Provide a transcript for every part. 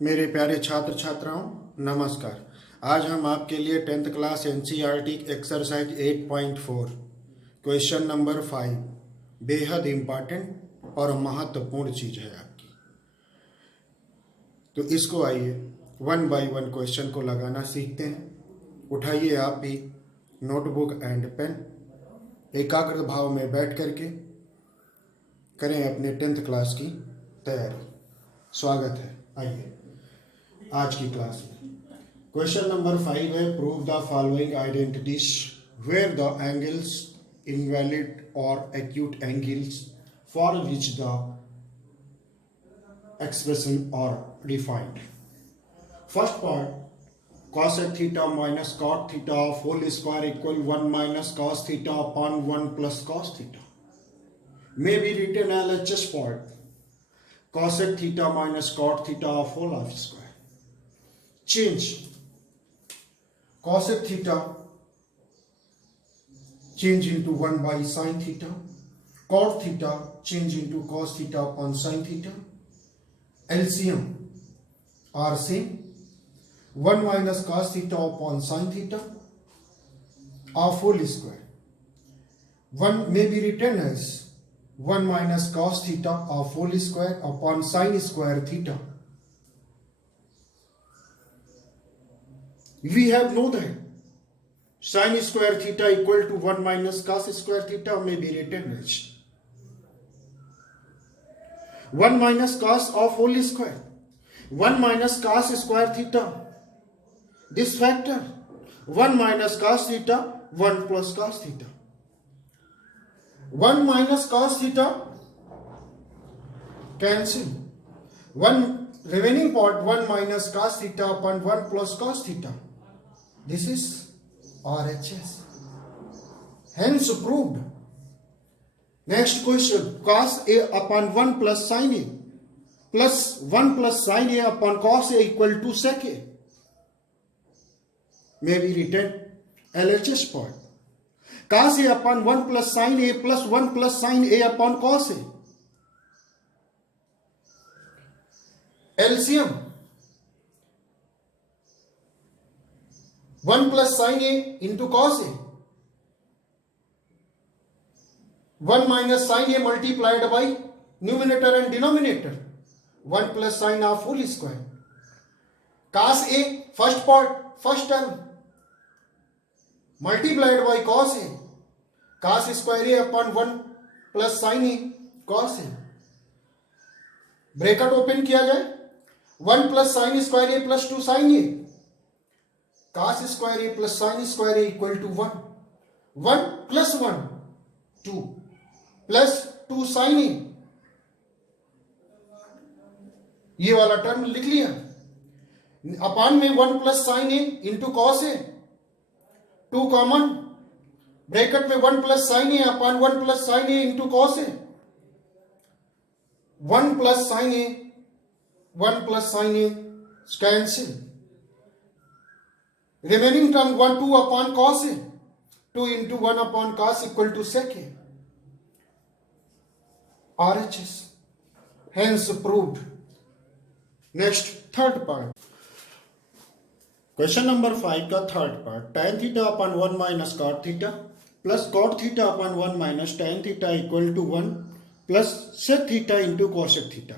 मेरे प्यारे छात्र छात्राओं, नमस्कार। आज हम आपके लिए 10th class NCERT exercise 8.4 question number 5 बेहद इम्पॉर्टेंट और महत्वपूर्ण चीज़ है आपकी। तो इसको आइए वन बाय वन क्वेश्चन को लगाना सीखते हैं। उठाइए आप भी नोटबुक एंड पेन, एकाग्र भाव में बैठ करके करें अपने 10th क्लास की तैयारी। स्वागत है। आइए आज की क्लास में क्वेश्चन नंबर 5 है, prove the following identities where the angles invalid और acute angles for which the expression are defined. First part, cosec theta minus cot theta whole square equal 1 minus cos theta upon 1 plus cos theta may be written LHS part cosec theta minus cot theta whole half square. Change cosec theta change into 1 by sin theta, cot theta change into cos theta upon sin theta. LCM are same, 1 minus cos theta upon sin theta of whole square. 1 may be written as 1 minus cos theta of whole square upon sin square theta. We have know that sin square theta equal to 1 minus cos square theta may be written as 1 minus cos of whole square, 1 minus cos square theta, this factor 1 minus cos theta 1 plus cos theta, 1 minus cos theta cancel, one remaining part 1 minus cos theta upon 1 plus cos theta. This is RHS, hence proved. Next question, cos A upon 1 plus sin A plus 1 plus sin A upon cos A equal to sec A may be written LHS part. Cos A upon 1 plus sin A plus 1 plus sin A upon cos A. LCM 1 plus sin A into cos A, 1 minus sin A multiplied by numerator and denominator, 1 plus sin of whole square. Cos A first part, first term multiplied by cos A, cos square A upon 1 plus sin A cos A. Bracket open किया जाए, 1 plus sin square A plus 2 sin A, cos square A plus sin square A equal to 1, 1 plus 1 2 plus 2 sin A, ये वाला term लिख लिया। अपान में 1 plus sin A into cos A, 2 common, bracket में 1 plus sin A upon 1 plus sin A into cos A, 1 plus sin A 1 plus sin A cancel, remaining term 1 2 upon cos A, 2 into 1 upon cos equal to sec A. RHS, hence proved. Next, third part, question number 5 का third part, tan theta upon 1 minus cot theta plus cot theta upon 1 minus tan theta equal to 1 plus sec theta into cosec theta.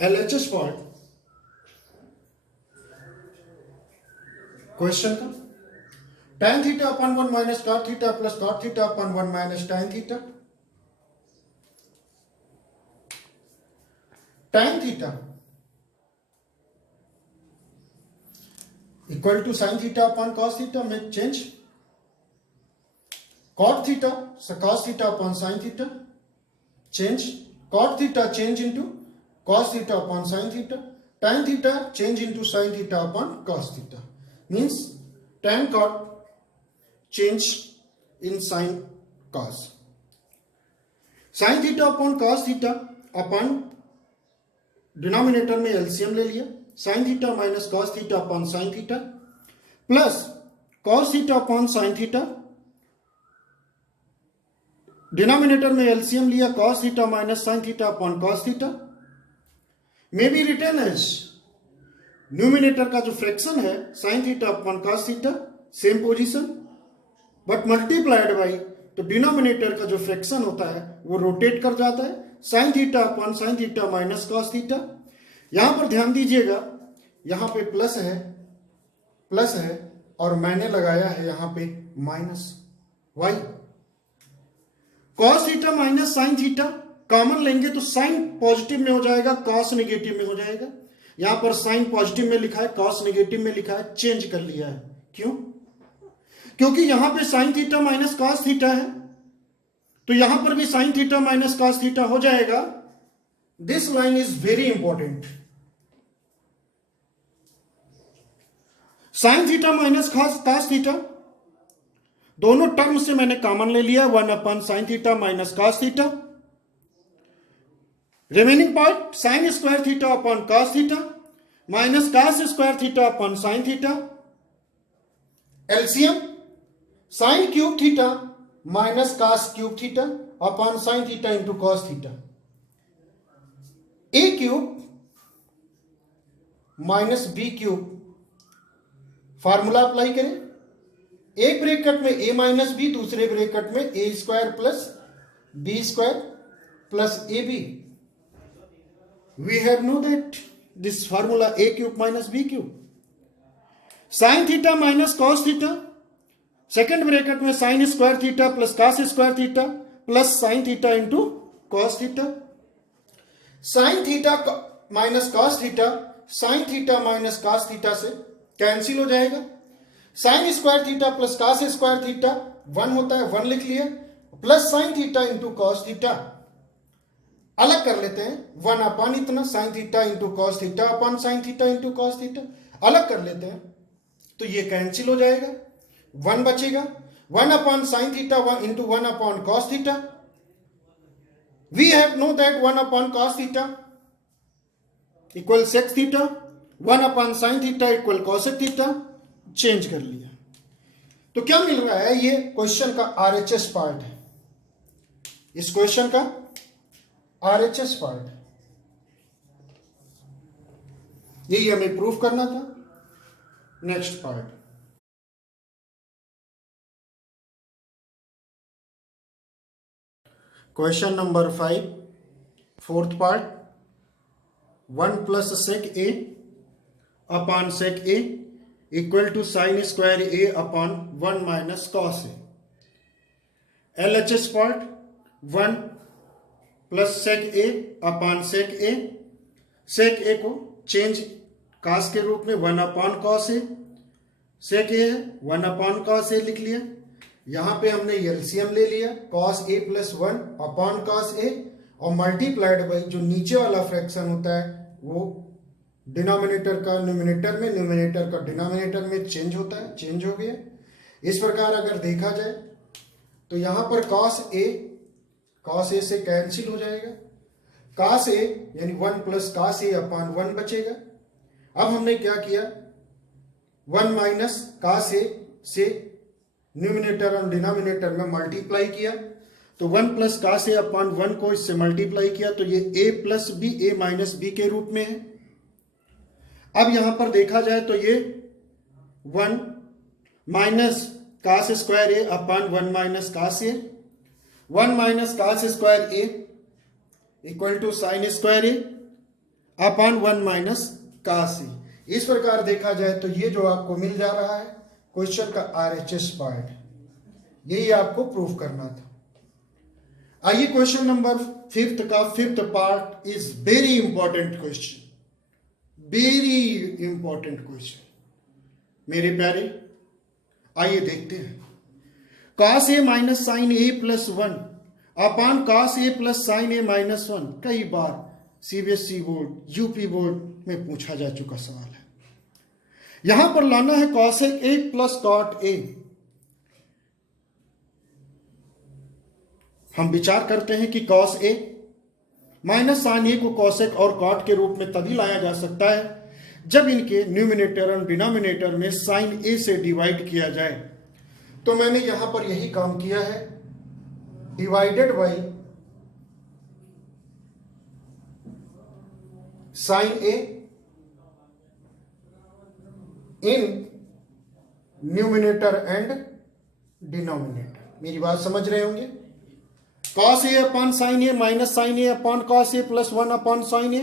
LHS part क्वेश्चन का, tan theta upon 1 minus cot theta plus cot theta upon 1 minus tan theta, tan theta equal to sine theta upon cos theta में change, cot theta cos theta upon sine theta change, cot theta change into cos theta upon sine theta, tan theta change into sine theta upon cos theta, means tan cot change in sine cos, sine theta upon cos theta upon denominator में LCM ले लिया, sine theta minus cos theta upon sine theta plus cos theta upon sine theta denominator में LCM लिया cos theta minus sine theta upon cos theta, may be written as numerator का जो fraction है sign theta upon cos theta, same position, but multiplied by, तो denominator का जो fraction होता है वो रोटेट कर जाता है, sign theta upon sine theta minus cos theta. यहां पर ध्यान दीजिएगा, यहां पे प्लस है और मैंने लगाया है यहां पे minus Y. cos theta minus sine theta common लेंगे तो साइन पॉजिटिव में हो जाएगा, cos नेगेटिव में हो जाएगा। यहां पर साइन पॉजिटिव में लिखा है, cos नेगेटिव में लिखा है, चेंज कर लिया है। क्यों? क्योंकि यहां पे sign theta minus cos theta है, तो यहां पर भी sign theta minus cos theta हो जाएगा। This line is very important. Sign theta minus cos theta दोनों टर्म से मैंने कॉमन ले लिया, 1 upon sine theta minus cos theta. Remaining part sign square theta upon cos theta minus cos square theta upon sine theta. LCM sine cube theta minus cos cube theta upon sine theta into cos theta. A cube minus b cube, formula apply करें, एक bracket में a minus b, दूसरे bracket में a square plus b square plus a b. We have know that this formula a cube minus b cube. Sine theta minus cos theta, second bracket में sine square theta plus cos square theta plus sine theta into cos theta. Sine theta minus cos theta sine theta minus cos theta से cancel हो जाएगा। Sign square theta plus cos square theta 1 होता है, 1 लिख लिया, plus sine theta into cos theta. अलग कर लेते हैं, 1 अपॉन इतना sign theta into cos theta upon sine theta into cos theta, अलग कर लेते हैं तो ये कैंसिल हो जाएगा, 1 बचेगा, 1 upon sine theta into 1 upon cos theta. We have know that 1 upon cos theta equal sec theta, 1 upon sine theta equal cosec theta, change कर लिया। तो क्या मिल रहा है? ये क्वेश्चन का आरएचएस पार्ट है, इस क्वेश्चन का आरएचएस पार्ट है, यही हमें प्रूफ करना था। Next part, question number 5, fourth part, 1 plus sec a upon sec a equal to sine square A upon 1 minus cos a. LHS part, 1 plus sec a upon sec a, sec a को change कास के रूप में 1 upon cos ए, sec ए है 1 upon cos ए लिख लिया। यहां पे हमने एलसीएम ले लिया, cos a plus 1 upon cos ए, और मल्टीप्लाइड बाई जो नीचे वाला फ्रैक्शन होता है वो डिनोमिनेटर का न्यूमिनेटर में, न्यूमिनेटर का डिनोमिनेटर में चेंज होता है, चेंज हो गया। इस प्रकार अगर देखा जाए तो यहां पर cos ए से कैंसिल हो जाएगा, cos ए यानी 1 प्लस cos ए अपॉन 1 बचेगा। अब हमने क्या किया, 1 माइनस cos ए से न्यूमिनेटर और डिनोमिनेटर में मल्टीप्लाई किया, तो 1 प्लस cos ए अपॉन 1 को इससे मल्टीप्लाई किया तो ये a plus B, a minus B के रूप में है। अब यहां पर देखा जाए तो ये 1 minus cos square A upon 1 minus cos A, 1 minus cos square A equal to sine square A upon 1 minus cos A. इस प्रकार देखा जाए तो ये जो आपको मिल जा रहा है क्वेश्चन का आरएचएस पार्ट, यही आपको प्रूफ करना था। आइए क्वेश्चन नंबर 5 का 5th part is very important question, very important question मेरे प्यारे। आइए देखते हैं, cos A minus sine A plus 1 upon cos A plus sine A minus 1 कई बार सीबीएसई बोर्ड, यूपी बोर्ड में पूछा जा चुका सवाल है। यहां पर लाना है cosec ए प्लस cot ए। हम विचार करते हैं कि cos A minus sine a को cosec और cot के रूप में तभी लाया जा सकता है जब इनके न्यूमिनेटर और डिनोमिनेटर में साइन ए से डिवाइड किया जाए। तो मैंने यहां पर यही काम किया है, divided by sine A in numerator and denominator. मेरी बात समझ रहे होंगे। Cos A upon sine A minus sine A upon cos a plus 1 upon sine A.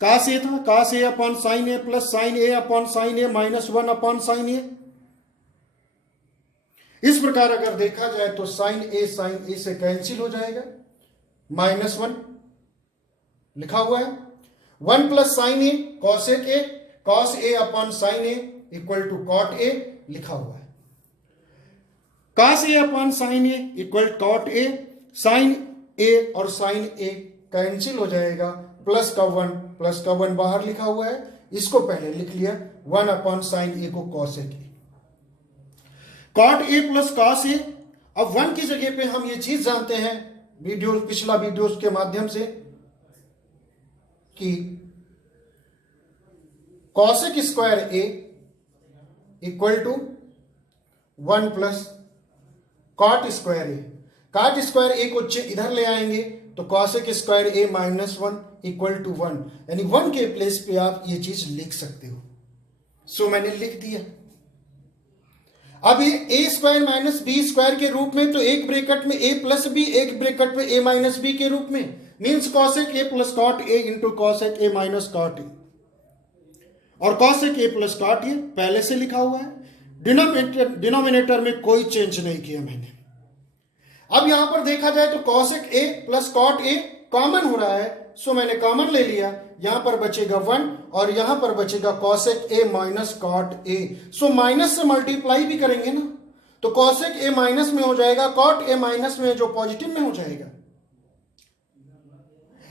Cos ए था, cos A upon sine A plus sine A upon sine A minus 1 upon sine ए। इस प्रकार अगर देखा जाए तो साइन ए से cancel हो जाएगा, -1 लिखा हुआ है। 1 plus sine a cosec a, cos A upon sine A equal to cot a लिखा हुआ है। Cos A upon sine A equal cot a, sine a और साइन ए कैंसिल हो जाएगा, प्लस का 1 बाहर लिखा हुआ है, इसको पहले लिख लिया 1 अपॉन साइन ए को cosec a, cot a plus cos a. अब 1 की जगह पे हम ये चीज जानते हैं पिछला वीडियोस के माध्यम से कि cosec square A equal to 1 plus cot square a. Cot square a को इधर ले आएंगे तो cosec square A -1 equal to 1, यानी 1 के प्लेस पे आप ये चीज लिख सकते हो। सो मैंने लिख दिया। अब ये a square minus b square के रूप में, तो एक ब्रैकेट में ए प्लस बी, एक ब्रैकेट में ए माइनस बी के रूप में, means cosec A plus cot a into cosec A minus cot a. और cosec A plus cot a पहले से लिखा हुआ है, डिनोमिनेटर में कोई चेंज नहीं किया मैंने। अब यहां पर देखा जाए तो cosec A plus cot A common हो रहा है, सो मैंने कॉमन ले लिया। यहां पर बचेगा 1 और यहां पर बचेगा cosec A minus cot A. So minus से मल्टीप्लाई भी करेंगे ना, तो कॉसेक ए माइनस में हो जाएगा, कॉट ए माइनस में जो पॉजिटिव में हो जाएगा।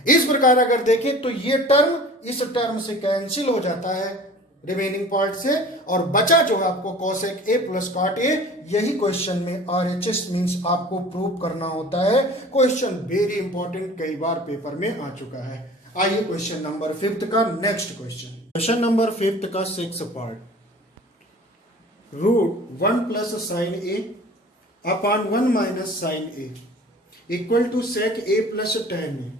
इस प्रकार अगर देखें तो ये टर्म इस टर्म से कैंसिल हो जाता है रिमेनिंग पार्ट से, और बचा जो है आपको cosec A plus cot A. यही क्वेश्चन में आरएचएस मींस आपको प्रूव करना होता है। क्वेश्चन वेरी इंपॉर्टेंट, कई बार पेपर में आ चुका है। आइए क्वेश्चन नंबर 5 का नेक्स्ट क्वेश्चन नंबर 5 का 6 part, root 1 plus sine A upon 1 minus sine A equal to sec A plus tan A.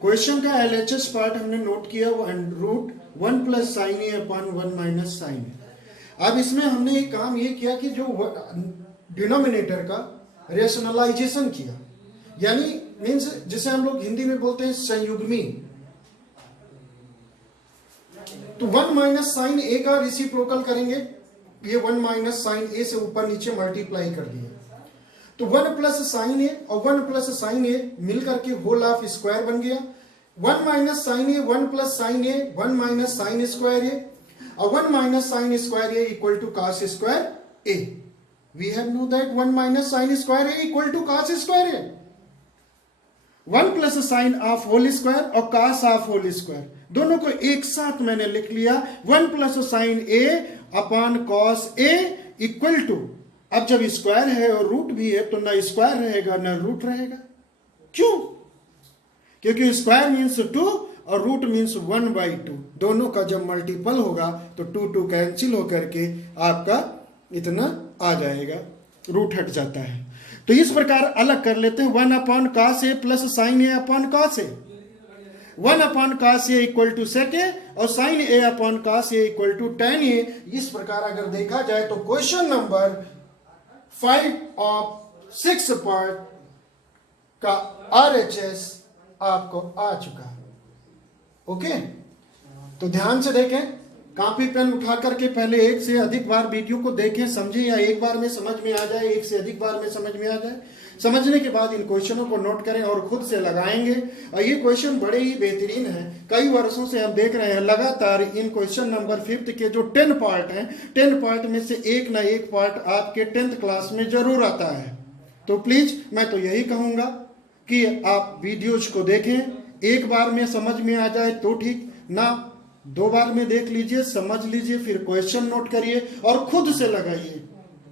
Question का एलएचएस पार्ट हमने नोट किया, root 1 plus sine A upon 1 minus sine A. अब इसमें हमने एक काम ये किया कि जो डिनोमिनेटर का रेशनलाइजेशन किया, यानी मीन्स जिसे हम लोग हिंदी में बोलते हैं संयुग्मी। तो 1 माइनस साइन ए का रेसिप्रोकल करेंगे, ये 1 माइनस साइन ए से ऊपर नीचे मल्टीप्लाई कर दिया, तो 1 प्लस साइन ए और 1 प्लस साइन ए मिलकर के होल ऑफ स्क्वायर बन गया। 1 minus sine A 1 plus sine A 1 minus sine square A, और 1 minus sine square A equal to cos square A. We have know that 1 minus sine square A equal to cos square A. 1 plus sine of whole square और cos of whole square दोनों को एक साथ मैंने लिख लिया, 1 plus sine A upon cos A equal to, अब जब स्क्वायर है और रूट भी है तो ना स्क्वायर रहेगा ना रूट रहेगा। क्यों? क्योंकि स्क्वायर मीन्स 2 और रूट मीन्स 1/2, दोनों का जब मल्टीपल होगा तो 2 कैंसिल होकर के आपका इतना आ जाएगा, रूट हट जाता है। तो इस प्रकार अलग कर लेते हैं, 1 upon cos a plus sine A upon cos a. 1 upon cos A equal to sec a और sine A upon cos A equal to tan a. इस प्रकार अगर देखा जाए तो क्वेश्चन नंबर 5 ऑफ 6 पार्ट का आरएचएस आपको आ चुका है। ओके, तो ध्यान से देखें, कॉपी पेन उठा करके पहले एक से अधिक बार वीडियो को देखें, समझें, या एक बार में समझ में आ जाए, एक से अधिक बार में समझ में आ जाए। समझने के बाद इन क्वेश्चनों को नोट करें और खुद से लगाएंगे। और ये क्वेश्चन बड़े ही बेहतरीन हैं, कई वर्षों से हम देख रहे हैं लगातार इन क्वेश्चन नंबर 5 के जो 10 पार्ट हैं, 10 पार्ट में से एक ना एक पार्ट आपके 10th क्लास में जरूर आता है। तो प्लीज मैं तो यही कहूंगा कि आप वीडियोज को देखें, एक बार में समझ में आ जाए तो ठीक, ना 2 बार में देख लीजिए, समझ लीजिए, फिर क्वेश्चन नोट करिए और खुद से लगाइए।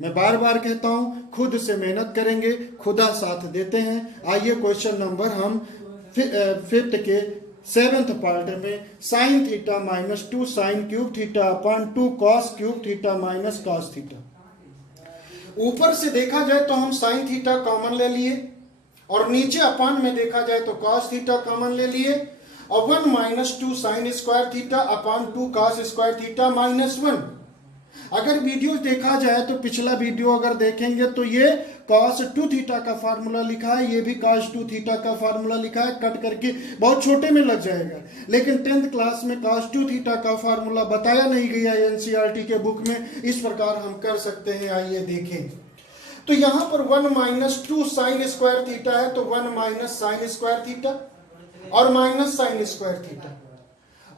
मैं बार बार कहता हूं, खुद से मेहनत करेंगे, खुदा साथ देते हैं। आइए क्वेश्चन नंबर हम 5th के 7th पार्ट में, sign theta minus 2 sine cube theta upon 2 cos cube theta minus cos theta. ऊपर से देखा जाए तो हम साइन थीटा कॉमन ले लिए, और नीचे अपान में देखा जाए तो कॉस थीटा कॉमन ले लिए, और 1 minus 2 sign square theta upon 2 cos square theta minus 1। अगर वीडियो देखा जाए तो पिछला वीडियो अगर देखेंगे तो ये cos 2 थीटा का फार्मूला लिखा है, ये भी cos 2 थीटा का फार्मूला लिखा है, कट करके बहुत छोटे में लग जाएगा, लेकिन 10th क्लास में cos 2 थीटा का फार्मूला बताया नहीं गया एनसीईआरटी के बुक में। इस प्रकार हम कर सकते हैं, आइए देखें। तो यहां पर 1 माइनस 2 साइन स्क्वायर थीटा है, तो 1 माइनस साइन स्क्वायर थीटा और माइनस साइन स्क्वायर थीटा,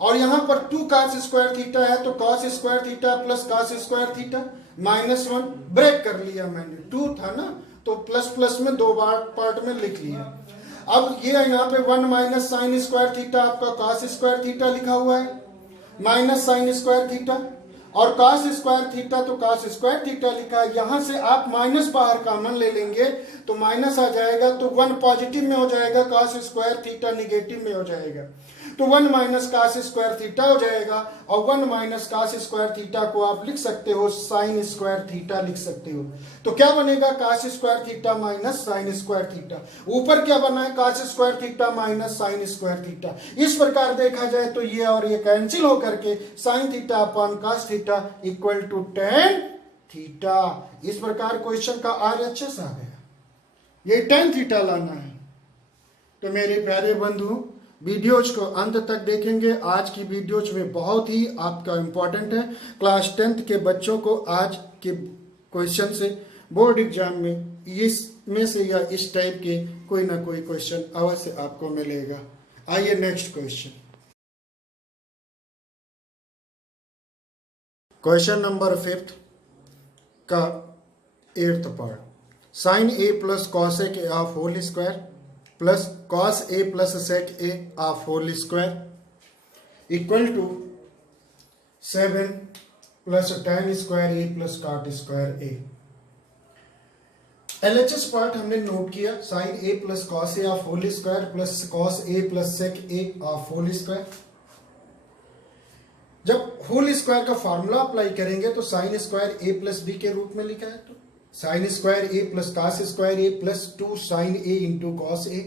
और यहां पर 2 cos स्क्वायर थीटा है, तो cos square theta plus cos square theta minus 1, break कर लिया मैंने, 2 था ना तो प्लस प्लस में 2 बार पार्ट में लिख लिया। अब ये यहाँ पे 1 माइनस साइन स्क्वायर थीटा आपका cos स्क्वायर थीटा लिखा हुआ है, माइनस साइन स्क्वायर थीटा, और cos स्क्वायर थीटा तो cos स्क्वायर थीटा लिखा है। यहां से आप माइनस बाहर कॉमन ले लेंगे तो माइनस आ जाएगा, तो 1 पॉजिटिव में हो जाएगा, cos स्क्वायर थीटा निगेटिव में हो जाएगा, तो 1 माइनस cos स्क्वायर थीटा हो जाएगा, और 1 माइनस cos स्क्वायर थीटा को आप लिख सकते हो साइन स्क्वायर थीटा लिख सकते हो। तो क्या बनेगा, cos square theta minus sine square theta. ऊपर क्या बना है, cos square theta minus sine square theta. इस प्रकार देखा जाए तो ये और ये कैंसिल होकर के sine theta upon cos theta equal to tan theta. इस प्रकार क्वेश्चन का RHS आ गया, ये tan थीटा लाना है। तो मेरे प्यारे बंधु, वीडियोज को अंत तक देखेंगे। आज की वीडियोज में बहुत ही आपका इम्पोर्टेंट है। क्लास 10th के बच्चों को आज के क्वेश्चन से बोर्ड एग्जाम में इसमें से या इस टाइप के कोई ना कोई क्वेश्चन अवश्य आपको मिलेगा। आइए नेक्स्ट क्वेश्चन, क्वेश्चन नंबर 5 का 8th part, sine A plus cosec A of whole square plus cos a plus sec a of whole square equal to 7 plus tan square a plus cot square a। LHS part हमने note किया, sine a plus cos a of whole square plus cos a plus sec a of whole square. जब whole square का formula apply करेंगे तो sine square a plus b के रूप में लिखा है, तो sine square A plus cos square A plus 2 sign A into cos ए।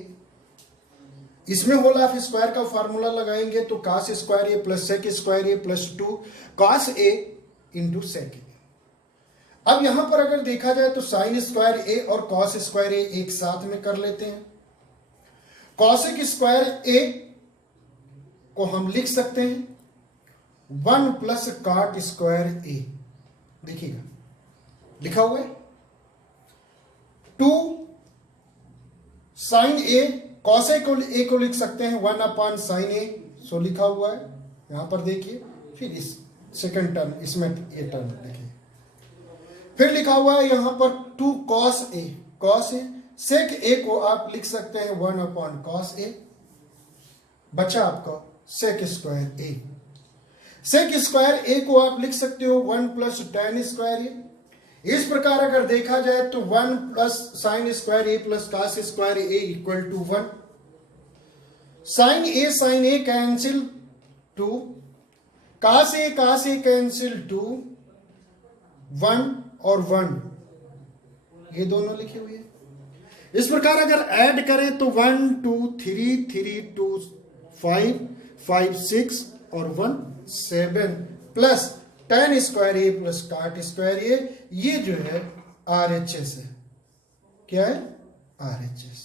इसमें होल ऑफ स्क्वायर का फॉर्मूला लगाएंगे तो cos square A plus sec square A plus 2 cos A into sec ए। अब यहां पर अगर देखा जाए तो साइन स्क्वायर ए और cos स्क्वायर ए एक साथ में कर लेते हैं। cosec स्क्वायर ए को हम लिख सकते हैं 1 प्लस cot स्क्वायर ए, देखिएगा लिखा हुआ है 2 साइन ए, कॉस ए को लिख सकते हैं 1 अपॉन साइन ए, सो लिखा हुआ है यहां पर देखिए। फिर इस सेकंड टर्म, इसमें ये टर्म देखिए, फिर लिखा हुआ है यहां पर 2 कॉस ए, सेक ए को आप लिख सकते हैं 1 अपॉन कॉस ए, बचा आपका सेक square A. Sec square a को आप लिख सकते हो 1 प्लस tan स्क्वायर ए। इस प्रकार अगर देखा जाए तो 1 plus sine square A plus cos square A equal to 1। Sine A cancel 2, cos A cancel 2, 1 और 1 ये दोनों लिखे हुए हैं। इस प्रकार अगर ऐड करें तो 1 2 3 3 2 5 5 6 और 1 7 plus tan square A plus cot square a, ये जो है RHS है। क्या है, RHS।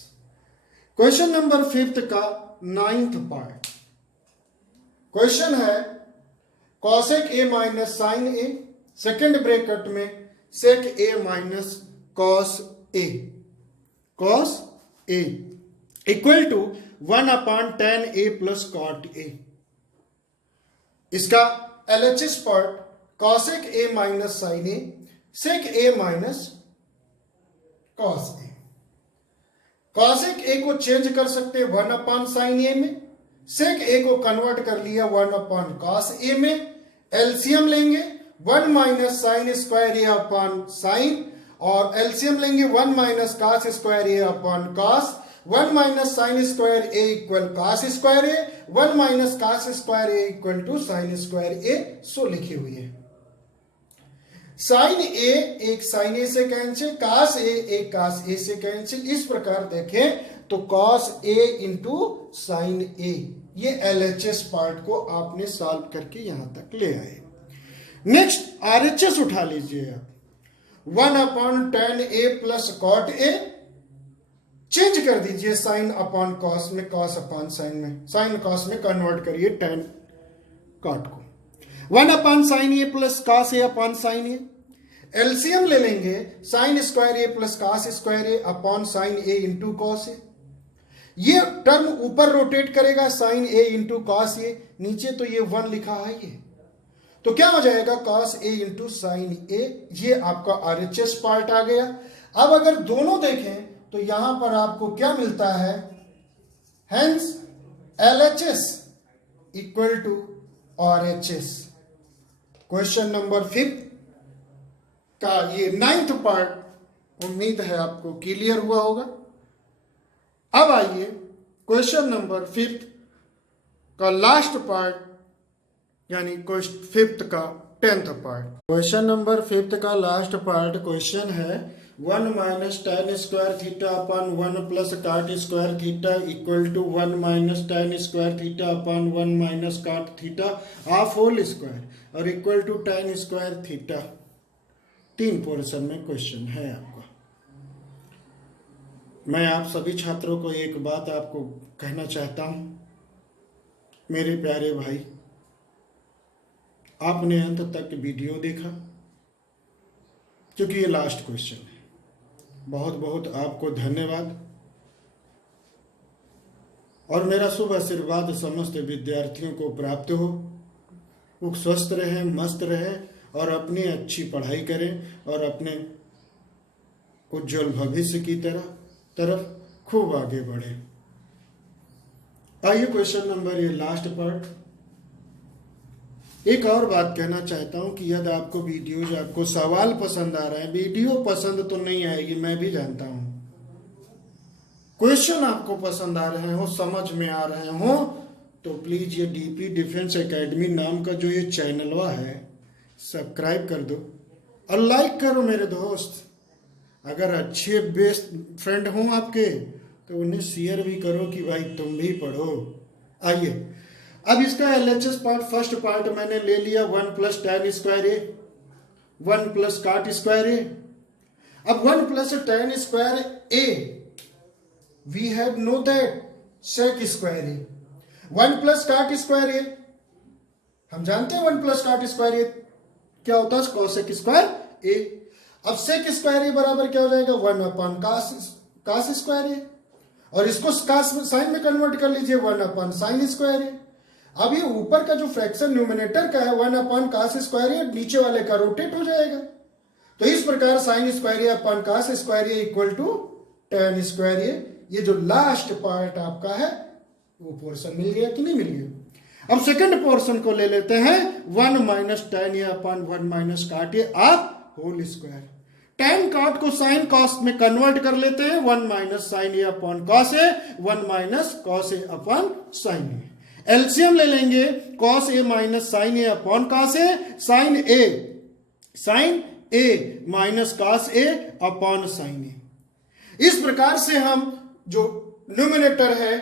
क्वेश्चन नंबर 5 का 9th पार्ट, क्वेश्चन है cosec a minus sine A, second bracket में sec a minus cos a equal to 1 upon tan a plus cot a। इसका LHS part cosec a minus sine A, sec a minus cos a। cosec a को change कर सकते हैं 1 upon sine ए में, sec a को convert कर लिया 1 upon cos a में। एलसीएम लेंगे 1 माइनस साइन स्क्वायर ए अपॉन साइन, और एलसीएम लेंगे 1 minus cos square A upon cos। 1 minus sine square A equal cos square A, 1 minus cos square A equal to sine square a, so लिखी हुई है। Sign ए एक sign ए से cancel, कास ए एक कास ए से cancel. इस प्रकार देखें तो कॉस ए इंटू साइन ए, ये एलएचएस पार्ट को आपने सॉल्व करके यहां तक ले आए। नेक्स्ट आरएचएस उठा लीजिए आप, 1/tan A plus cot A, change कर दीजिए साइन अपॉन कॉस में, कॉस अपॉन साइन में, साइन कॉस में कन्वर्ट करिए टैन कॉट को। 1/sin A plus cos A upon sine A, LCM ले लेंगे, sine square A plus cos square A upon sine A into cos A. ये term ऊपर rotate करेगा, sine A into cos A, नीचे तो ये 1 लिखा है ये, तो क्या हो जाएगा कॉस ए इंटू साइन ए। ये आपका आरएचएस पार्ट आ गया। अब अगर दोनों देखें तो यहां पर आपको क्या मिलता है, hence LHS equal to RHS. Question number 5 का ये 9th पार्ट उम्मीद है आपको क्लियर हुआ होगा। अब आइए क्वेश्चन नंबर 5 का लास्ट पार्ट, यानी 5th का 10th पार्ट। क्वेश्चन नंबर 5 का लास्ट पार्ट क्वेश्चन है 1 minus tan square theta upon 1 plus cot square theta equal to 1 minus tan square theta upon 1 minus cot theta half whole square और equal to tan square theta. 3 portion में question है आपका। मैं आप सभी छात्रों को एक बात आपको कहना चाहता हूं, मेरे प्यारे भाई, आपने अंत तक वीडियो देखा, क्योंकि ये लास्ट क्वेश्चन है। बहुत बहुत आपको धन्यवाद और मेरा शुभ आशीर्वाद समस्त विद्यार्थियों को प्राप्त हो। वो स्वस्थ रहे, मस्त रहे और अपनी अच्छी पढ़ाई करें और अपने उज्जवल भविष्य की तरफ खूब आगे बढ़े। आइए क्वेश्चन नंबर ये लास्ट पार्ट। एक और बात कहना चाहता हूं कि यदि आपको वीडियो, जो आपको सवाल पसंद आ रहे हैं, वीडियो पसंद तो नहीं आएगी, मैं भी जानता हूं, क्वेश्चन आपको पसंद आ रहे हो, समझ में आ रहे हो, तो प्लीज ये डीपी डिफेंस एकेडमी नाम का जो ये चैनलवा है, सब्सक्राइब कर दो और लाइक करो मेरे दोस्त। अगर अच्छे बेस्ट फ्रेंड हों आपके तो उन्हें शेयर भी करो कि भाई तुम भी पढ़ो। आइए अब इसका एलएचएस पार्ट, फर्स्ट पार्ट मैंने ले लिया 1 plus tan square A, 1 plus cot square a. अब 1 plus tan square A, we have know that sec square A. 1 plus cot square a, हम जानते हैं 1 प्लस काट स्क्वायर ए क्या होता है, कॉसेक स्क्वायर ए। अब सेक स्क्वायर ए बराबर क्या हो जाएगा, 1 अपॉन कास स्क्वायर ए, और इसको कास साइन में कन्वर्ट कर लीजिए, 1 अपॉन साइन स्क्वायर ए। अब ये ऊपर का जो फ्रैक्शन न्यूमिनेटर का है 1 अपॉन कास स्क्वायर ए, नीचे वाले का रोटेट हो जाएगा। तो इस प्रकार sine square A upon cos square A equal to tan square a. ये जो लास्ट पार्ट आपका है वो पोर्शन मिल गया कि नहीं मिल गया। अब सेकंड पोर्शन को ले लेते हैं, 1 माइनस tan ए अपॉन 1 माइनस काट ए आप होल स्क्वायर। tan कॉट को साइन कॉस में कन्वर्ट कर लेते हैं, 1 minus sine A upon cos a, 1 minus cos A upon sine A. LCM ले लेंगे, cos A minus sine A upon cos A, sine A minus cos A upon sine ए। इस प्रकार से हम जो न्यूमिनेटर है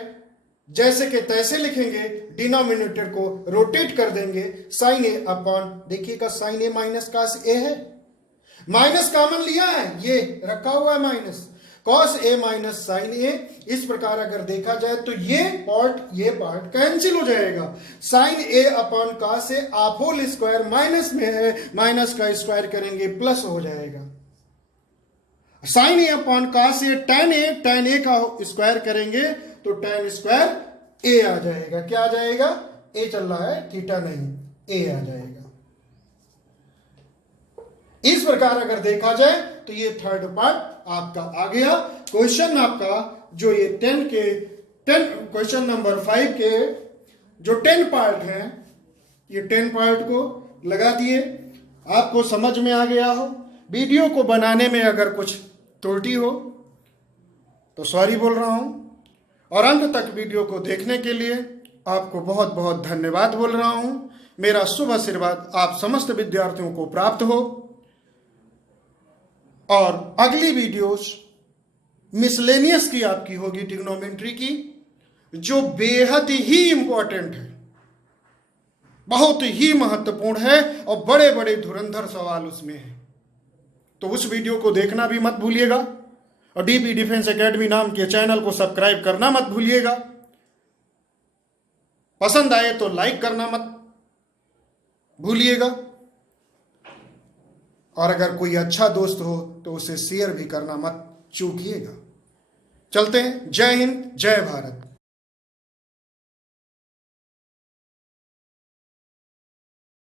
जैसे कि तैसे लिखेंगे, डिनोमिनेटर को रोटेट कर देंगे, साइन ए अपॉन, देखिएगा साइन ए माइनस कॉस ए है, माइनस कॉमन लिया है, ये रखा हुआ है माइनस, कॉस ए माइनस साइन ए। इस प्रकार अगर देखा जाए तो ये पार्ट कैंसिल हो जाएगा। साइन ए अपॉन कॉस ए आप होल स्क्वायर, माइनस में है, माइनस का स्क्वायर करेंगे प्लस हो जाएगा। साइन ए अपॉन कॉस ए, tan ए का स्क्वायर करेंगे तो tan स्क्वायर ए आ जाएगा। क्या आ जाएगा, ए चल रहा है, थीटा नहीं, ए आ जाएगा। इस प्रकार अगर देखा जाए तो ये थर्ड पार्ट आपका आ गया। क्वेश्चन आपका जो ये 10 क्वेश्चन नंबर 5 के जो 10 पार्ट हैं, ये 10 पार्ट को लगा दिए, आपको समझ में आ गया हो। वीडियो को बनाने में अगर कुछ त्रुटि हो तो सॉरी बोल रहा हूं, और अंत तक वीडियो को देखने के लिए आपको बहुत बहुत धन्यवाद बोल रहा हूं। मेरा शुभ आशीर्वाद आप समस्त विद्यार्थियों को प्राप्त हो। और अगली वीडियोस मिसलेनियस की आपकी होगी, ट्रिग्नोमेट्री की, जो बेहद ही इंपॉर्टेंट है, बहुत ही महत्वपूर्ण है और बड़े बड़े धुरंधर सवाल उसमें है। तो उस वीडियो को देखना भी मत भूलिएगा और डीपी डिफेंस एकेडमी नाम के चैनल को सब्सक्राइब करना मत भूलिएगा। पसंद आए तो लाइक करना मत भूलिएगा और अगर कोई अच्छा दोस्त हो तो उसे शेयर भी करना मत चूकिएगा। चलते हैं। जय हिंद, जय भारत।